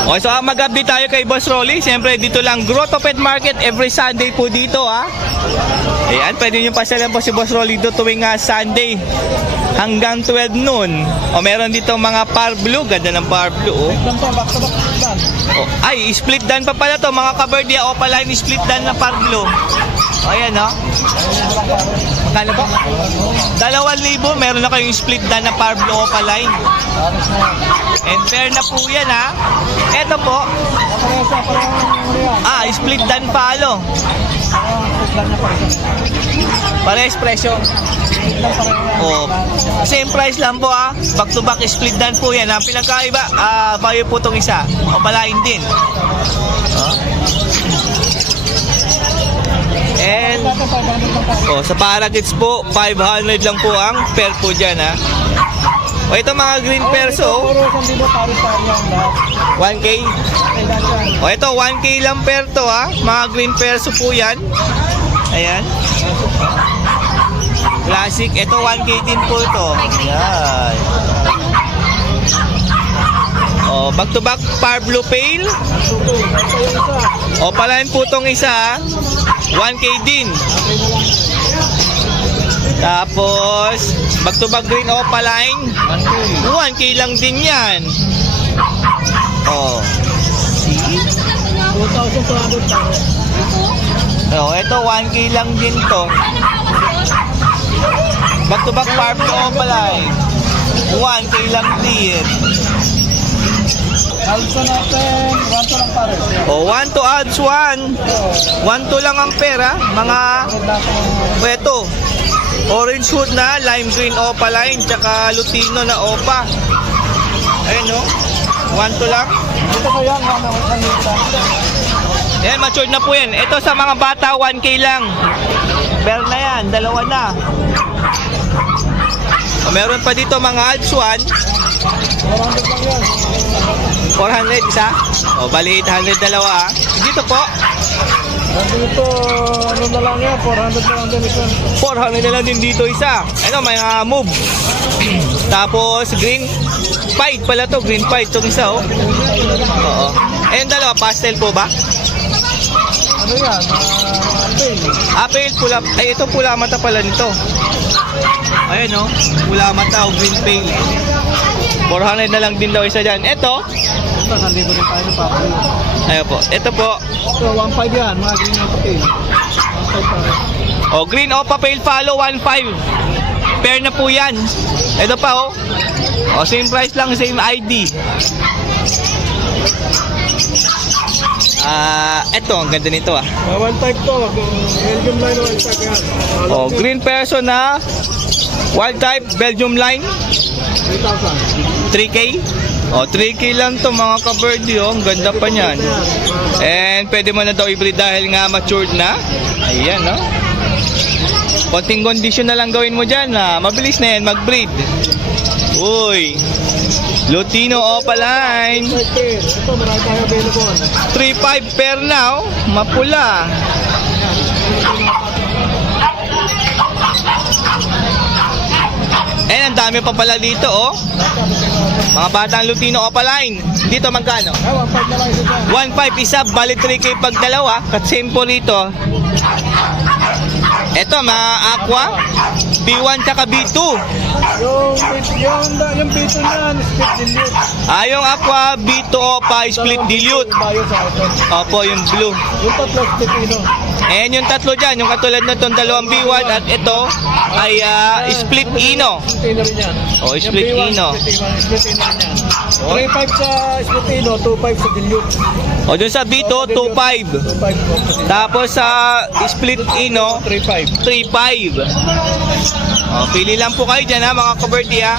Okay, so mag-update tayo kay Boss Rolly. Siyempre, dito lang, Grotto Pet Market every Sunday po dito, ha. Ayan, pwede nyo pasyalan po si Boss Rolly dito tuwing Sunday hanggang 12 noon. O, meron dito mga par blue. Ganda ng par blue, oh. Oh, ay, split dan pa pala to, mga kaberdia. Opaline split dan na par blue. O, ayan, oh. Magkano po? 2,000. Meron na kayong split dan na par blue opaline. And fair na po yan, ha. Eto po. Split dan palo. Parehas presyo. Oh, same price lang po, ha. Back to back split dan po yan. Ang pinagkaiba, bayo po itong isa. Opalain din. And sa Parakeets po, 500 lang po ang pair po dyan, ha. O, ito mga green perso, 1K. O, ito 1K lang pair to, ha. Mga green perso po yan. Ayan. Classic. Ito 1K din po ito. Ayan. O, back to back par blue pale. O, palain po itong isa, ha. 1K din. Tapos, back to back green opaline, 1K lang din yan. Oh. See? 2,200 pare. Oh, ito 1K lang din to. Back to back par blue opaline, 1K lang din. Also natin, 1 to lang pare. Oh, 1 to odds 1. 1 to lang ang pera, mga ito. Orange hood na, lime green opaline, tsaka lutino na opa. Ayun, no? 1 to lang. Ito ko yan, Yan, matured na po yan. Ito sa mga bata, 1K lang. Pero na yan, dalawa na. Meron pa dito mga odds 1. 400 lang yan. 400 isa. O, bali 800 dalawa, ha. Dito po. Nandito, ano na lang yan, 400 na lang din isa. 400 na lang din dito isa. Ano, may move. Tapos, green fight pala to. Green fight itong isa, oh. Oo. Ayun, dalawa. Pastel po ba? Ano yan? Apple. Apple, pula. Ay, ito pula mata pala nito. Ayun, oh. Pula mata o green pale. 400 na lang din daw isa dyan. Ito. Ito, nandito rin tayo ng papel. Ayun po. Ito po. Ito, 1.5 yan, mga green na papel. 1.5 pare. O, green opa pale follow 1.5. Pair na po yan. Ito pa, oh. O, same price lang, same ID. Ito, ang ganda nito, ah. 1.5 to, Belgium line 1.5 yan. O, green person na wild type Belgium line 3,000. 3K. O, 3K lang to mga ka-birdie, oh. Ang ganda pa niyan. And pwede mo na daw i-breed dahil nga matured na. Ayan, no? Konting condition na lang gawin mo dyan, ha. Mabilis na yan mag-breed. Uy, Lutino opaline. Ito, marami tayo available. 3.5 pair na, oh. Mapula. Eh, ang dami pa pala dito, oh. Mga batang Lutino opaline. Dito magkano? 1.5 na lang isa dyan. 1.5 isa, bali 3K pag dalawa. Kat same po rito. Eto, mga aqua, B1 tsaka B2. Yung pito niyan, split dilute. Yung aqua, B2 opa, split dilute. Bayo sa ito. Opo, yung blue. Yung tatlo split ino. And yung tatlo dyan, yung katulad na itong dalawang B1 at ito ay split ino. Split ino rin yan. Oh, split Yung B1, ino. Split ino rin yan. 3.5 sa split ino, 2.5 sa dilute. O, dun sa B2, 2.5. 2.5 Tapos sa split ino, 3.5. 3.5. O, pili lang po kayo dyan, ha, mga kaberti, ha.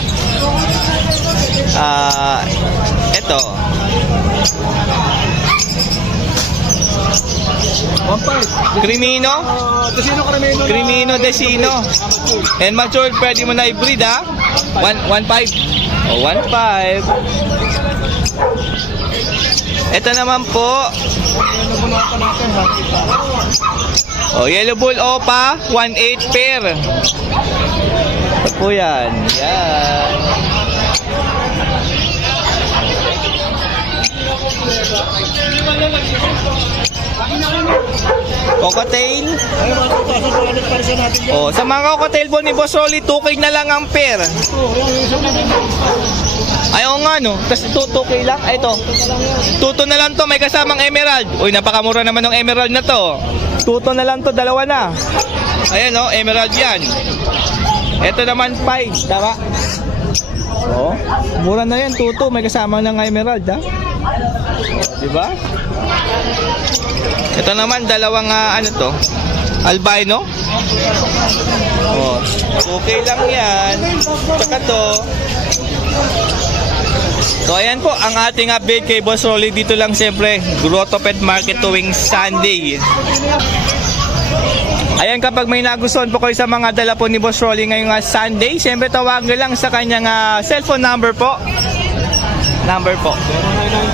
Ito. 1.5. Crimino. Desino Crimino. Crimino Desino. And matured, pwede mo na i-breed, ha. 1.5. O, 1.5. Ito naman po. O, yellow bull opa, 1.8 pair. Ito po yan. Yan. cocktail. Ay, mga 2,200 pa rin natin dyan. Oh, sa mga cocktail po ni Boss Rolly, 2K na lang ang pair. Yung isa natin. Ayaw nga no, tapos 2K lang. Ay, ito. Tuto na lang to, may kasamang emerald. Uy, napakamura naman ng emerald na to. Tuto na lang to, dalawa na. Ayan oh, emerald yan. Ito naman 5, tama? Oh, mura na yan, tuto, may kasama ng emerald ha. Diba? Ito naman, dalawang ano to, albino. Oh, okay lang yan. Tsaka to. So ayan po ang ating update kay Boss Rolly. Dito lang siyempre, Grotto Pet Market tuwing Sunday. Ayan, kapag may nagustuhan po kayo sa mga dala po ni Boss Rolly ngayong Sunday, siyempre tawagan lang sa kanyang cellphone number po. Number po.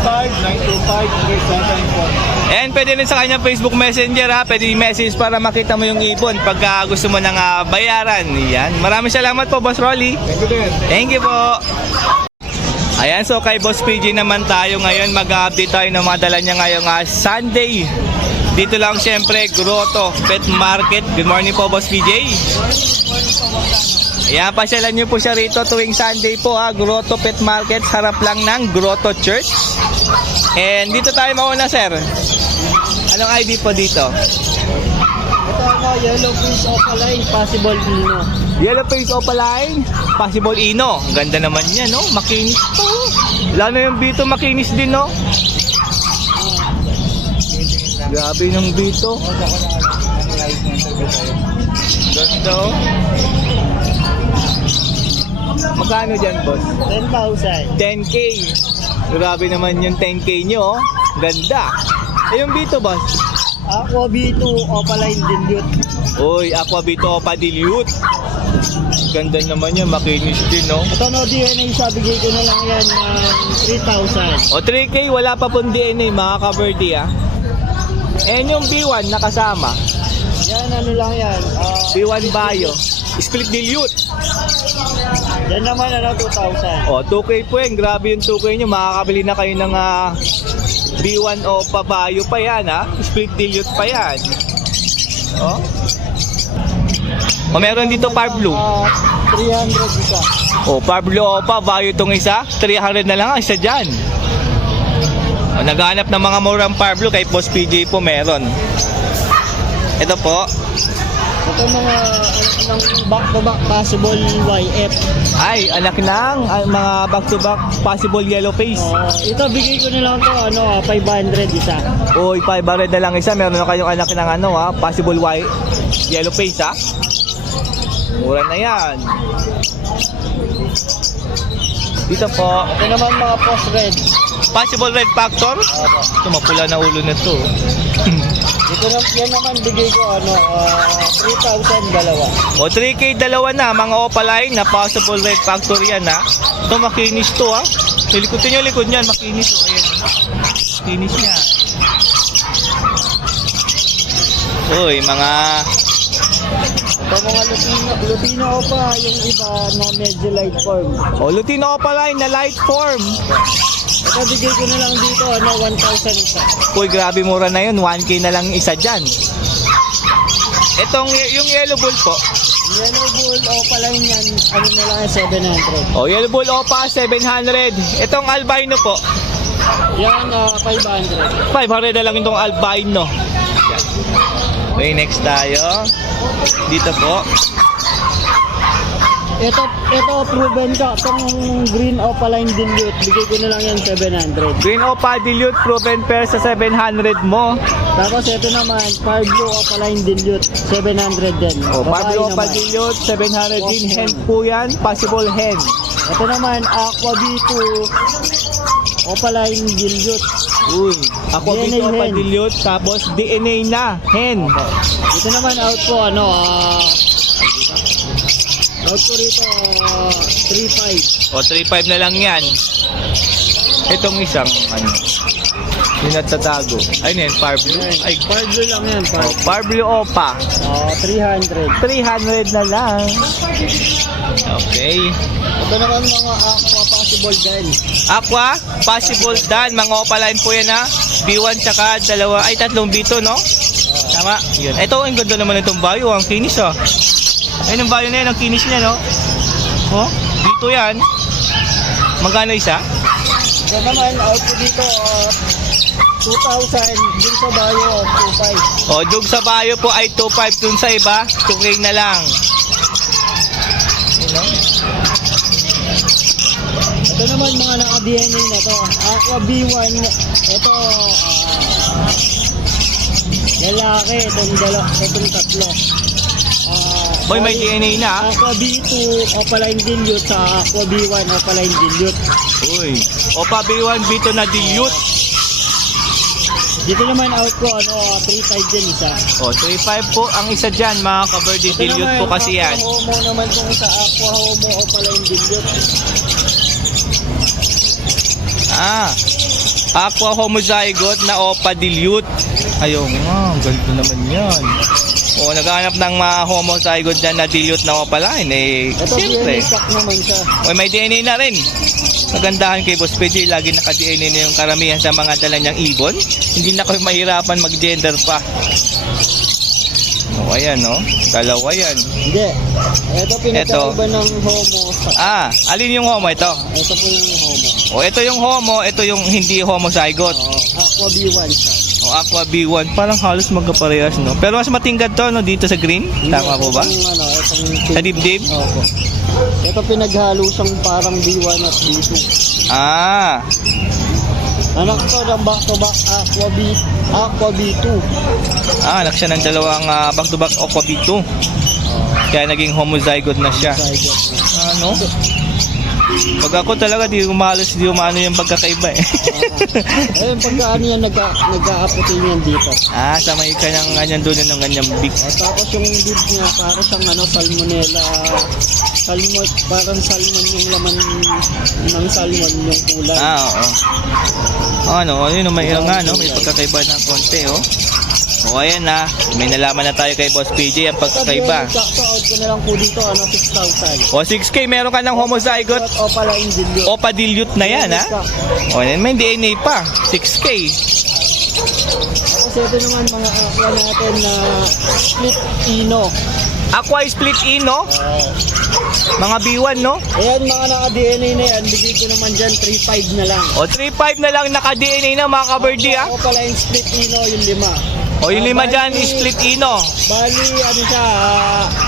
0995-925-374. And pwede rin sa kanyang Facebook Messenger ha. Pwede i-message para makita mo yung ibon pagka gusto mo ng bayaran. Yan. Maraming salamat po, Boss Rolly. Thank you din. Thank you po. Ayan, so kay Boss PJ naman tayo ngayon. Mag-update tayo ng mga dala niya ngayong Sunday. Dito lang siyempre, Grotto Pet Market. Good morning po, Boss PJ. Ayan, pasyalan niyo po siya rito tuwing Sunday po ha. Grotto Pet Market, harap lang ng Grotto Church. And dito tayo mauna, sir. Anong ID po dito? Ito ako, yellow fish opaline, possible ino. Yellow face opaline, possible ino. Ganda naman yan, no? Makinis to. Lalo yung dito, makinis din, no? Grabe yung dito. Ganda, oh. Magkano dyan, boss? 10,000. 10K. Grabe naman yung 10K nyo, oh. Ganda. Eh, yung dito, boss? Aqua B2 opaline dilute. Uy, Aqua Bito Opa Dilute. Ganda naman yan, makinis din, no? Ito no DNA siya, bigay ko na lang yan ng 3,000. O 3K, wala pa pong DNA, mga ka-birdie, ah. And yung B1 nakasama, Yan, ano lang yan. B1 Bio, Split Dilute. Yan naman, 2,000. O, 2K po yan, grabe yung 2K nyo, makakabili na kayo ng B1 o Bio pa yan, ha? Split Dilute pa yan. O, meron dito Parblu. 300 isa. O, Parblu Opa, Bio itong isa, 300 na lang ang isa dyan. O, naghahanap ng mga murang Parblu, kay Boss PJ po meron. Ito po. Ito mga ng back-to-back possible YF. Ay, anak ng mga back-to-back possible yellow face. Ito, bigay ko na lang to 500 isa. Uy, 500 na lang isa. Meron na kayong anak ng possible white yellow face, ha? Mura na yan. Dito po. Ito naman mga post red. Possible red factor. Ito, mapula na ulo na to. Ito na, yan naman bigay ko 3,000 dalawa. O, 3K dalawa na. Mga opaline na possible red factor yan, ha? Ito, makinis to, ha? Likutin nyo likod niyan. Makinis, o. Ayan. Makinis niya. Uy, mga... Ito mga Lutino pa, yung iba na medyo light form. O, Lutino opaline na light form. Ito bigay ko na lang dito 1,000 isa. Uy, grabe mura na yun. 1K na lang isa dyan. Itong, yung yellow bull po. Yellow bull opaline yan, ano na lang 700. O, yellow bull opa, 700. Itong albino po. Yan 500. 500 na lang itong albino. Yan. Okay, next tayo. Dito po. Ito proven ka, itong green opaline dilute, bigay ko na lang yan 700. Green opa dilute proven pair sa 700 mo. Tapos ito naman, far blue opaline dilute, 700 din. O, Babae Pablo opa naman. dilute, 700 din. Hen po yan. Possible hen. Ito naman, Aqua B2 opaline dilute. Uy, ako DNA dito opa hen. dilute. Tapos DNA na. Hen. Ito naman out ko, out ko rito, 3,500. O, 3.5 na lang yan. Itong isang, yung natatago. Ayun yan, Parblu. Ay, Far blue lang yan, far. Parblu opa. 300. 300 na lang. Okay. Ito naman mga Aqua possible din. Aqua, possible dan. Mga opaline po yan, ha. B1 tsaka dalawa, ay tatlong B2, no? Tama. Yun. Ito, ang ganda naman itong bayo. Ang kinis, oh. Ayun, ang bayo na yan. Ang kinis niya, no? Oh, dito yan. Magkano isa? Yan naman, out ko dito, 2,000. Din sa bayo, 2,500. Oh, dug sa bayo po ay 2.5. Dun sa iba, 2K na lang. Yun, no? Ito naman mga naka-DNA na to. Aqua B1, ito, lalaki, itong tatlo. Boy, may DNA na, ah. Aqua B2, Opaline Dilute sa Aqua B1, Opaline Dilute. Uy. Opa B1, B2 na dilute. Dito naman out ko, 3,500 din isa. Oh, 3.5 po ang isa dyan, mga ka-birdie. Ito Dilute naman, po kasi yan. Aqua Homo naman kung sa Aqua Homo, Opaline Dilute. Ah, Aqua homozygote na Opa dilute. Ayun nga, ganito naman yan. O, naghahanap ng mga homozygote dyan na dilute na opaline. Eh, Ito siyempre. DNA stock naman siya. O, may DNA na rin. Magandahan kay Boss PJ, lagi naka-DNA na yung karamihan sa mga dala niyang ibon. Hindi na kayo mahirapan mag-gender pa. O, ayan, no? Dalawa yan. Hindi. Ito pinagkaiba ng Homo sa... Alin yung homo? Ito. Ito po yung Homo. O, ito yung homo, ito yung hindi homozygote. Aqua B1 siya. O, Aqua B1, parang halos magkaparehas, no? Pero mas matingkad to, no? Dito sa green? Tama po ba? Itong Sa dibdib? Opo. Ito pinaghalo siyang parang B1 at B2. Ah, Anak ko ng back-to-back Aqua B2. anak siya ng dalawang back-to-back Aqua B2. Kaya naging homozygote na siya. Ano? Pag ako talaga, di umalos, di umano yung pagkakaiba eh. Ayun, pagkaan yan, nagka-aputin yan dito. Sa may kanyang ganyan doon ng ganyang big. At tapos yung bib niya, para siyang salmonella. Parang salmon yung laman ng salmon yung kulay. Oo. Ano, yun, may nga, no? May pagkakaiba ng konti, oh. O, ayan na. May nalaman na tayo kay Boss PJ ang pagkakaiba. Sakto out ko na lang po dito, 6,000. O, 6K, meron ka ng homozygote. Opaline Dilute. Opa dilute na yan, ha? O, may DNA pa. 6K. Tapos ito naman mga aqua natin na split ino. Aqua split ino. Mga B1, no? Ayan mga naka-DNA na yan, bigay ko naman dyan 3,500 na lang. O, 3.5 na lang naka-DNA na, mga ka-birdie, ha? Opaline split ino yung 5. O, yung 5 dyan, split ino. Bali, siya,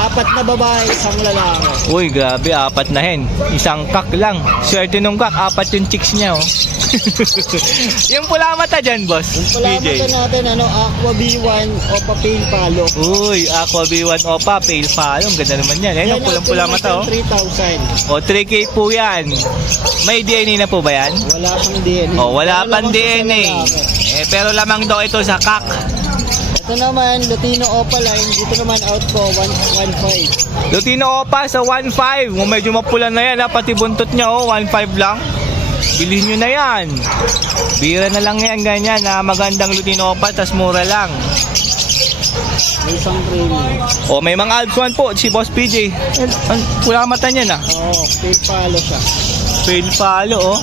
4 na babae, 1 lalaki. Uy, grabe, 4 na hen. Isang kak lang. Swerte nung kak, 4 yung chicks niya, oh. Yung pula mata dyan, boss. Yung palamatan natin, Aqua B1 o Pale Palo. Uy, Aqua B1 Opa, Pale Palo. Ang ganda naman yan. Yan, yung pulang-pula mata, oh. 3,000. O, 3K po yan. May DNA na po ba yan? Wala pang DNA. O, wala pang lamang siya sa DNA. lalaki. Pero lamang daw ito sa kak. Ito naman, Lutino Opaline. Dito naman out ko, 1,500. Lutino Opa sa 1.5. Medyo mapula na yan, ha? Pati buntot niya, oh. 1.5 lang. Bilhin nyo na yan. Bira na lang yan, ganyan, na magandang Lutino Opa, tas mura lang. May isang premium. O, may mga Alps 1 po, si Boss PJ. Pula mata niya na. Oo, Pale Palo siya. Pale Palo, oh.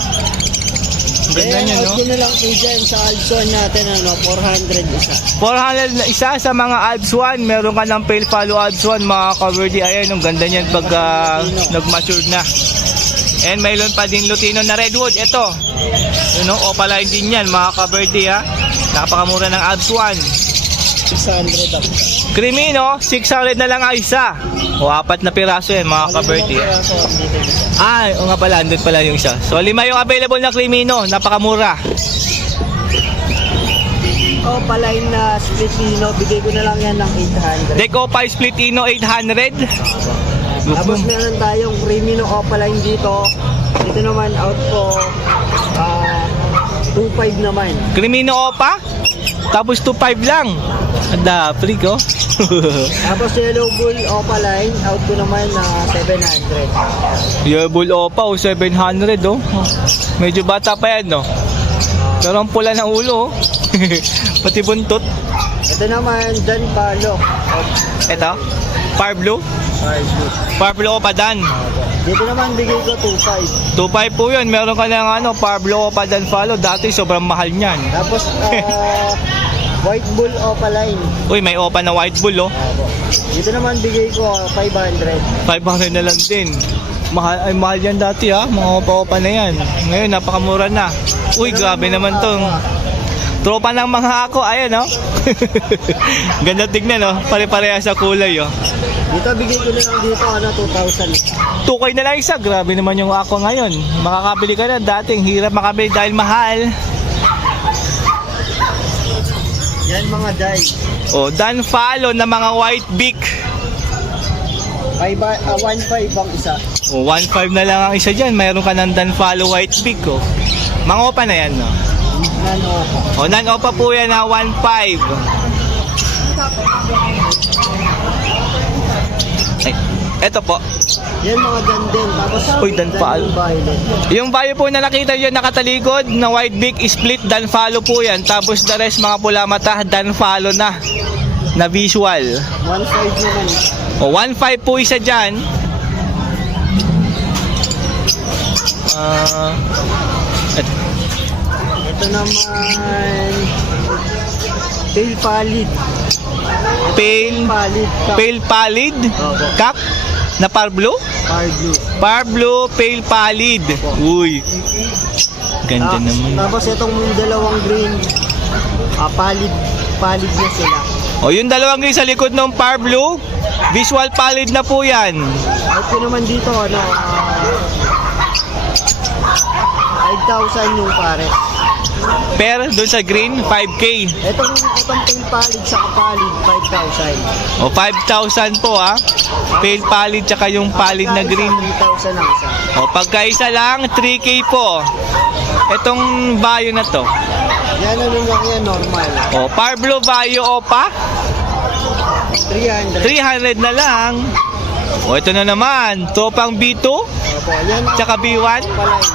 Ganda Ayan, niya, out no? ko na lang po dyan sa Alpson natin, 400 isa. 400 na isa sa mga Alps 1. Meron ka ng Pale Palo Alps 1, mga ka-birdie. Ayan, ang ganda niyan pag nag-mature na. And mayroon pa din Lutino na Redwood. Ito, opaline din yan, mga ka-birdie, ha. Napakamura ng Alps 1. 600 ako. Crimino, 600 na lang ang isa. O, 4 na piraso yan, mga ka-birdie. O nga pala, andun pala yung isa. So, 5 yung available na Crimino. Napakamura. Opaline na split ino, bigay ko na lang yan ng 800. Decopa Split Ino, 800. Tapos meron tayong Crimino Opaline dito. Dito naman out ko 2,500 naman. Crimino Opa? Tapos 2.5 lang. Anda, free ko. Tapos Yellow Bull Opaline, out ko naman na 700. Yabul Opa, 700, oh. Medyo bata pa yan, no? Pero ang pula ng ulo, oh. Pati buntot. Ito naman, Dan Palo. Ito, Far Blue. Far Blue Opa Dan. Dito naman bigay ko 2,500. 2.5 po yun. Meron ka ng Far Blue Opa Dan follow. Dati sobrang mahal niyan. Tapos White Bull Opaline. Uy, may opa na white bull, oh. Dito naman bigay ko 500. 500 na lang din. Mahal yan dati, ha. Mga opa-opa na yan. Ngayon, napakamura na. Uy, grabe naman to. Tropa ng mga ako, ayan, oh. Ganda tignan, oh. Pare-pareha sa kulay, oh. Dito bigay ko na lang dito 2,000. 2K na lang isa. Grabe naman yung ako ngayon. Makakabili ka na. Dating hirap makabili dahil mahal. Yan mga dye. Oh, Dan Follow na mga white beak. 1,500 ang isa. Oh, 1.5 na lang ang isa dyan. Mayroon ka ng Dan Follow white beak, oh. Mga opa na yan, no? Nano ko. Oh, nan-opa po yan na 1.5. Ay, eto po. Yan mga gandin. Tapos Uy, Dan Follow. Yung bayo po na nakita nyo nakatalikod na white beak split Dan Follow po yan. Tapos the rest mga pula mata Dan Follow na visual. 1,500 naman isa. O 1.5 po isa dyan. Ito naman pale pallid. Pale pallid. Opo. Kak na par blue. Par blue. Par blue pale pallid. Uy. Ganda naman. Tapos itong dalawang green pallid na sila. O yung dalawang green sa likod ng par blue, visual pallid na po yan. At yun naman dito 5,000 yung pare. Per doon sa green, 5K. Itong pale pallid sa kapalid 5,000. O 5,000 po, ha. Pale pallid tsaka yung pallid na green. 3,000 ang isa. O pagkaisa lang, 3K po. Itong bayo na to. Yan ano lang yan, normal. O par blue bayo opa, 300. 300 na lang. O ito na naman, tropang B2 Opo, yan ang tsaka B1. Opaline.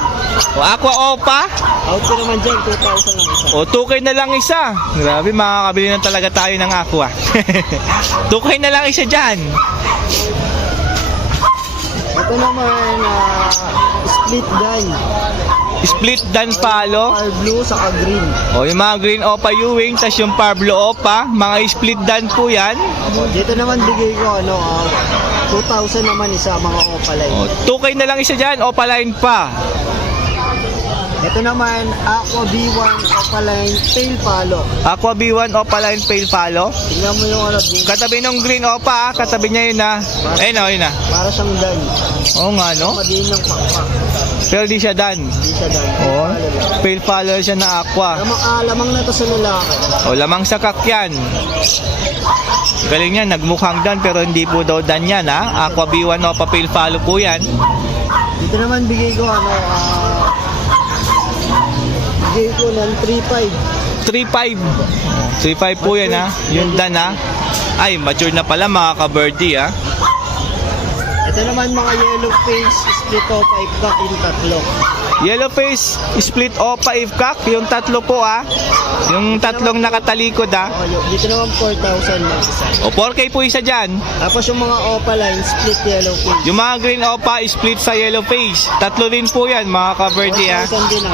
O aqua opa. Out ko naman dyan, 2,000 ang isa. O 2K na lang isa. Grabe, makakabili na talaga tayo ng aqua. 2K na lang isa dyan. Ito naman, split dye. Split Dan Follow. Par blue saka green. O yung mga green opa Ewing, tas yung par blue opa, mga split Dan po yan. Dito naman bigay ko 2,000 naman isa mga opaline. O 2K na lang isa dyan, opaline pa. Ito naman, Aqua B1 opaline tail palo. Aqua B1 opaline pale follow. Tingnan mo yung din. Katabi ng green opa, katabi niya yun na. Ayun na, ayun na. Para siyang dan. Oo nga, no? Madiin ng pakpak. Pero di siya Dan. Hindi siya dan. Oo. Pale follow siya na aqua. Lamang na to sa lalaki. O lamang sa kakyan. Galing yan, nagmukhang Dan pero hindi po daw Dan yan, ha? Aqua B1 opa pale follow po yan. Dito naman bigay ko bigay ko ng 3,500. 3.5. 3.5 po yan, ha? Yung Dan, ha? Ay, mature na pala mga ka-birdie, ha? Ito naman mga yellow face split off 5 pack in tatlo. Yellow face, split opa ifkak, yung tatlo po, ha? Yung tatlong nakatalikod, ha? Dito naman 4,000 na isa. O 4K po isa dyan. Tapos yung mga opaline split yellow face. Yung mga green opa, split sa yellow face. Tatlo din po yan, mga ka-birdie, ha? 4,000 din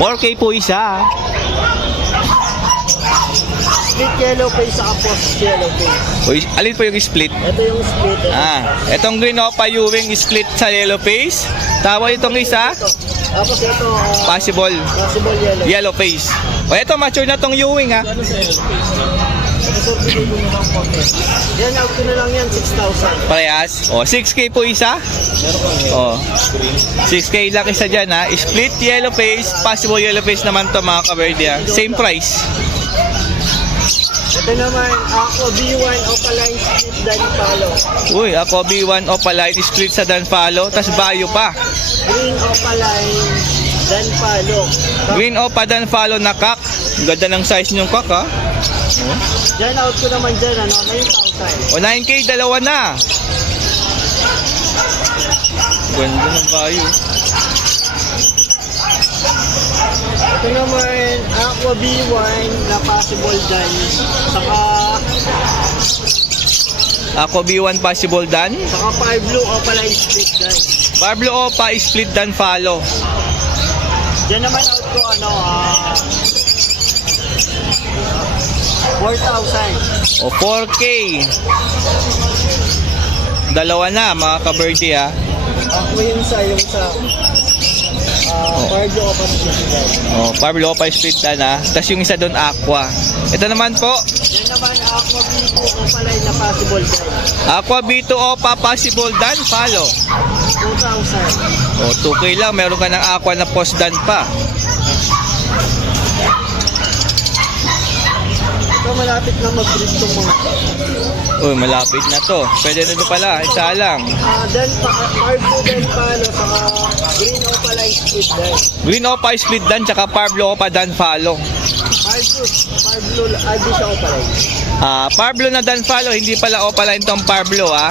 4K po isa, ha? Split yellow face saka post yellow face. O, alin po yung split? Ito yung split. Etong green opa Ewing split sa yellow face. Tapos itong isa, Tapos ito possible possible yellow. yellow face. O eto, mature na tong Ewing, ha? Ito sir, bigay ko naman po. Yan, out ko na lang yan, 6,000. Parehas. O, 6K po isa. O, 6K lang isa dyan, ha? Split yellow face, possible yellow face naman to mga ka-birdie, ha? Same price. Ito naman, Aqua B1 Opaline split dan palo. Uy, ako B1 opaline split sa Dan Follow, tas bayo pa. Green Opaline dan palo. Green opa Dan Follow na kak. Ang ganda ng size niyong kak, ha? Diyan, out ko naman dyan, 9,000. O, 9K, dalawa na. Ganda ng bayo. Ito naman, Aqua B1 na possible dan. Saka Ako B1 possible Dan. Par blue Opaline split dan. Pablo opa split Dan Follow. Diyan naman out ko 4,000. O 4K. Dalawa na mga ka-birdie ha. Ako yung sa Pardo o Pacific. O, Pablo pa split na. Tapos yung isa doon aqua. Ito naman po, Yan naman ako dito o palay na possible dyan. aqua B2 Opa possible dan follow. 2,000. O 2K lang, meron ka ng aqua na post dan pa. Ito malapit na mag-breed itong mga. Uy, malapit na to. Pwede na to pala, isa lang. Pardo din palo, saka green o palay split din. Green Opa split dan, tsaka Pablo Opa dan follow. Pardo, adi siya o palay. Pablo na dan follow, hindi pala Opa line tong Pablo ah.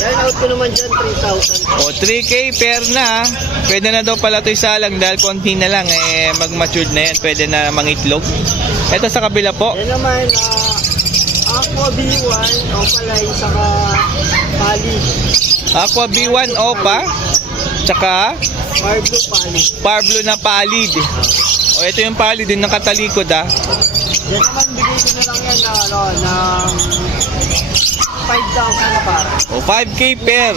Yan out ko naman dyan, 3,000. O 3K pair na. Pwede na daw pala ito isa lang dahil konti na lang mag-matured na yan. Pwede na mangitlog. Ito sa kabila po. Yan naman, Aqua B1 o palay, saka pali. Aqua B1 Opa. Tsaka Pardo pali. Pablo na palid. O ito yung palid din nakatalikod ah. Yan naman, bigay ko na lang yan ng 5,000 na para. O 5K pair.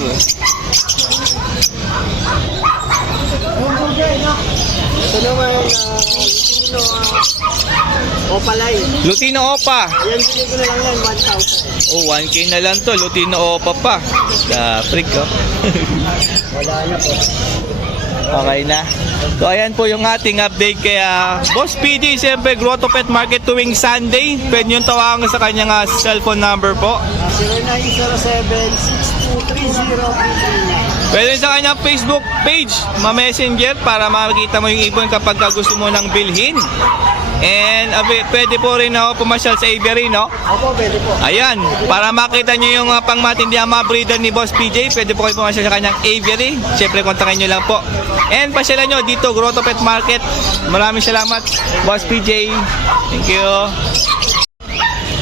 Ito naman, Lutino o palay. Lutino Opa. Yan, bigay ko na lang yan, 1,000. O 1K na lang to. Lutino Opa pa. Freak oh. Wala na po. Okay na. So ayan po yung ating update kaya Boss PD, siyempre Grotto Pet Market tuwing Sunday. Pwede yung tawagan sa kanyang cellphone number po. 0907-6230-339. Pwede sa kanyang Facebook page, ma-messenger para makikita mo yung ibon kapag gusto mo ng bilhin. And pwede po rin ako pumasyal sa Avery, no? Opo, pwede po. Ayan, para makita nyo yung pangmatindihang mga breeder ni Boss PJ, pwede po kayo pumasyal sa kanyang Avery. Siyempre, kontakin nyo lang po. And pasyalan nyo dito, Grotto Pet Market. Maraming salamat, Boss PJ. Thank you.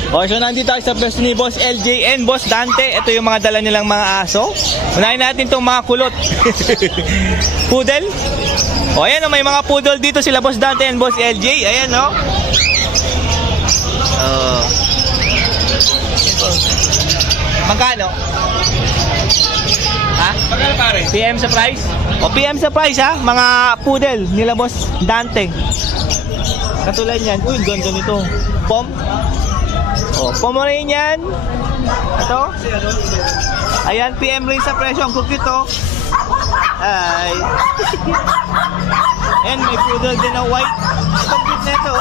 Okay, so nandito tayo sa pwesto ni Boss LJ and Boss Dante. Ito yung mga dala nilang mga aso. Unahin natin itong mga kulot. Poodle. O ayan, may mga poodle dito sila Boss Dante and Boss LJ. Ayan, no? Magkano? Ha? Magkano pare? PM sa price? O PM sa price ha? Mga poodle nila Boss Dante. Katulad yan. Uy, ganda nito. Pom? O, Pomeranian. Ito. Ayan, PM rin sa presyo. Ang cute oh. Ay. And may poodle din na white. Ito cute na ito.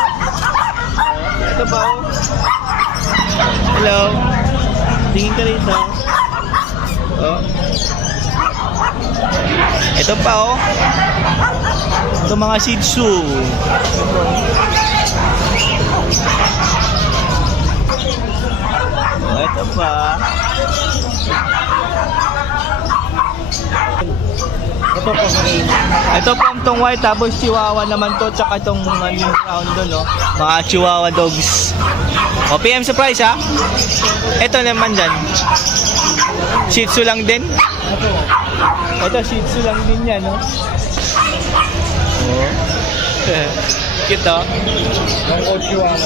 Ito ba oh? Hello. Tingin ka rito. Oh. Ito pa oh. Ito mga Shih Tzu. Ito pa. Ito po, Ito po itong white, tapos chihuahua naman to, tsaka itong yung brown doon, no? Mga chihuahua dogs. O, PM sa price, ha? Ito naman dyan. Shih Tzu lang din. Ito, Shih Tzu lang din yan, no? Oh. Cute, oh. Yung Chihuahua.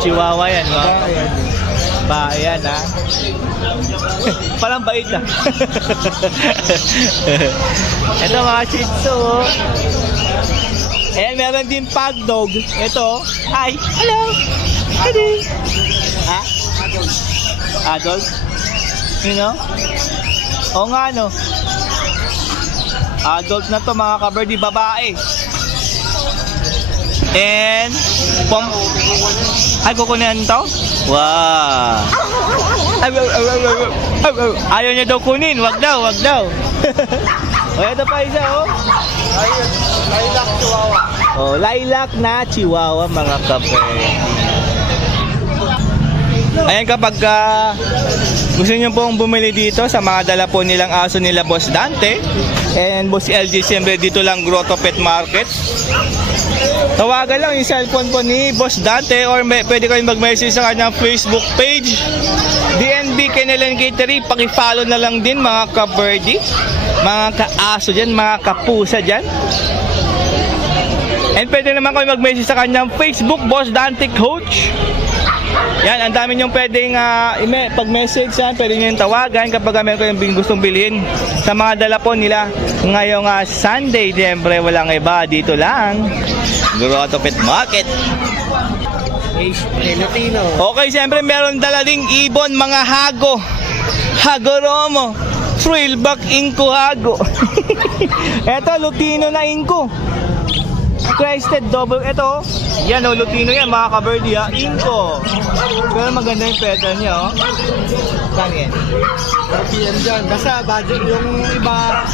Chihuahua yan, no? Ba, ayan, ha? Parang bait, ha? Ito, mga Shih Tzu, oh. Ayan, meron din pug dog. Ito, hi. Hello. Hello. Ha? Adult? You know? Oo nga, no? Adult na to, mga kaberdi, babae. And, ay, kukunin to? Wow. Ayaw niya daw kunin. Wag daw, wag daw. O, ito pa isa, oh. Lilac Chihuahua. Oh, lilac na chihuahua, mga kaberdi. Ayan, kapag gusto nyo pong bumili dito sa mga dala po nilang aso nila Boss Dante and Boss LG, siyempre dito lang Grotto Pet Market. Tawagan lang yung cellphone po ni Boss Dante or pwede kayong mag-message sa kanyang Facebook page, DNB Kennel and Catering. Paki-follow na lang din, mga ka-birdie, mga ka-aso dyan, mga kapusa dyan. And pwede naman kayo mag-message sa kanyang Facebook, Boss Dante Coach. Yan, ang dami niyong pwedeng pag-message yan, pwede niyong tawagan kapag meron kayong gustong bilhin sa mga dala po nila ngayong Sunday. Siyempre, walang iba, dito lang, Grotto Pet Market. Latino. Okay, siyempre meron dala ding ibon, mga hago, Hagoromo, Frillback Inko Hago. Eto, Lutino na Inko, Crested double. Ito, yan o, Lutino yan, mga kaberdi ha, Inko. Pero maganda yung pattern niya, oh. Saan yan? Yan dyan. Basta budget yung iba,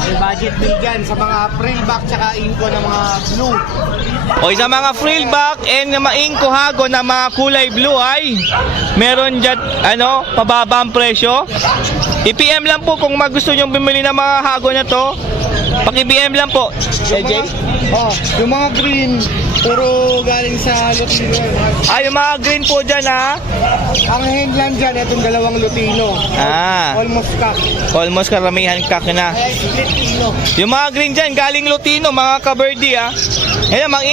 may budget din dyan sa mga frillback tsaka inko ng mga blue. O sa mga frillback and mga Inko Hago na mga kulay blue ay meron dyan, pababa ang presyo. I-PM lang po kung gusto nyo bumili ng mga hago na to. Paki-PM lang po. AJ? Yung mga green, puro galing sa Lutino. Yung mga green po dyan, ha? Ang hand lang dyan, itong dalawang Lutino. Almost cock. Almost karamihan kak na. Lutino. Yung mga green dyan, galing Lutino, mga kaberdi, ha? Ayan, mga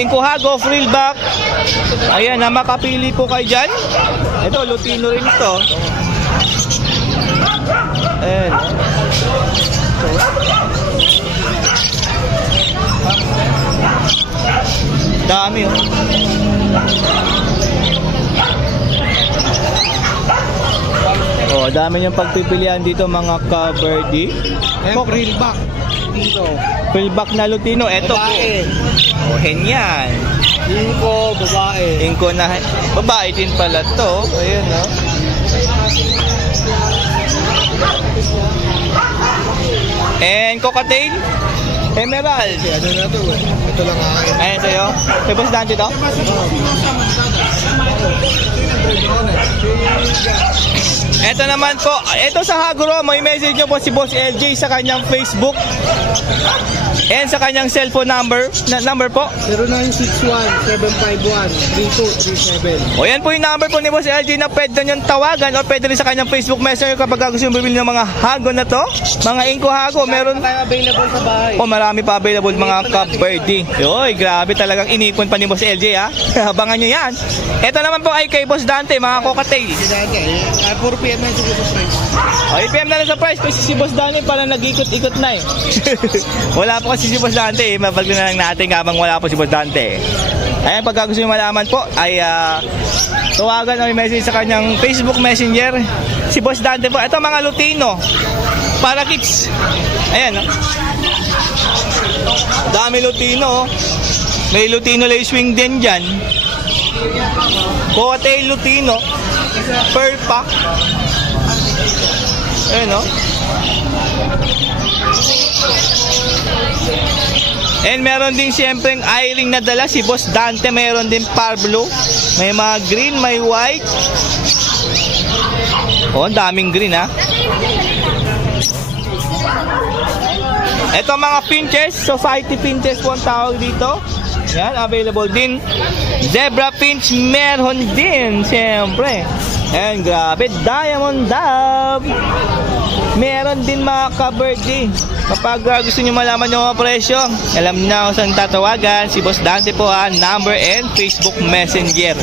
Inko Hago, frillback. Ayan, makapili po kayo dyan. Ito, Lutino rin ito. Ayan. Dami, oh. Oh, dami niyang pagpipilian dito, mga ka-birdie. Frillback. Dito. Frillback na Lutino, eto po. Babae. Oh, hen yan. Inko, babae. Inko na, babae din pala to. Ayan, oh. And cockatail, emerald. Ano na to eh? Ito lang akin. Ayan sa'yo. May Boss Dante to? Ito naman po, ito sa Hagoro, may message nyo po si Boss LJ sa kanyang Facebook and sa kanyang cellphone number po. 0961-751-3237. O yan po yung number po ni Boss LJ na pwede nyo tawagan o pwede rin sa kanyang Facebook Messenger kapag gusto nyo bibili ng mga hago na to. Mga Inko Hago, meron Tayo available sa bahay. marami pa available mga ka-birdie. Yoy, grabe talagang inipon pa ni Boss LJ, ha. Abangan nyo yan. Ito naman po ay kay Boss Dante, mga cockatail. Puro PM na siguro sa price. O, i-PM na lang sa price kasi si Boss Dante pala nag-ikot-ikot na, eh. Wala po kasi si Boss Dante, eh. Mabag na lang natin habang wala po si Boss Dante. Ayan, pagka gusto nyo malaman po ay tawagan o i-message sa kanyang Facebook Messenger si Boss Dante po. Ito mga Lutino para kids. Ayan, oh. Dami Lutino, oh. May Lutino Lacewing din dyan. Cocktail Lutino, Pearl Pack. Ayan, oh. And meron din siyempre yung eye-ring na dala si Boss Dante. Meron din Parblo. May mga green, may white. Oh, ang daming green, ha. Ito mga pinches, society pinches po ang tawag dito. Yan, available din. Zebra pinch meron din, siyempre. And grabe, Diamond Dove. Meron din mga ka-birdie. Kapag gusto nyo malaman yung mga presyo, alam na kung saan tatawagan. Si Boss Dante po, number and Facebook Messenger.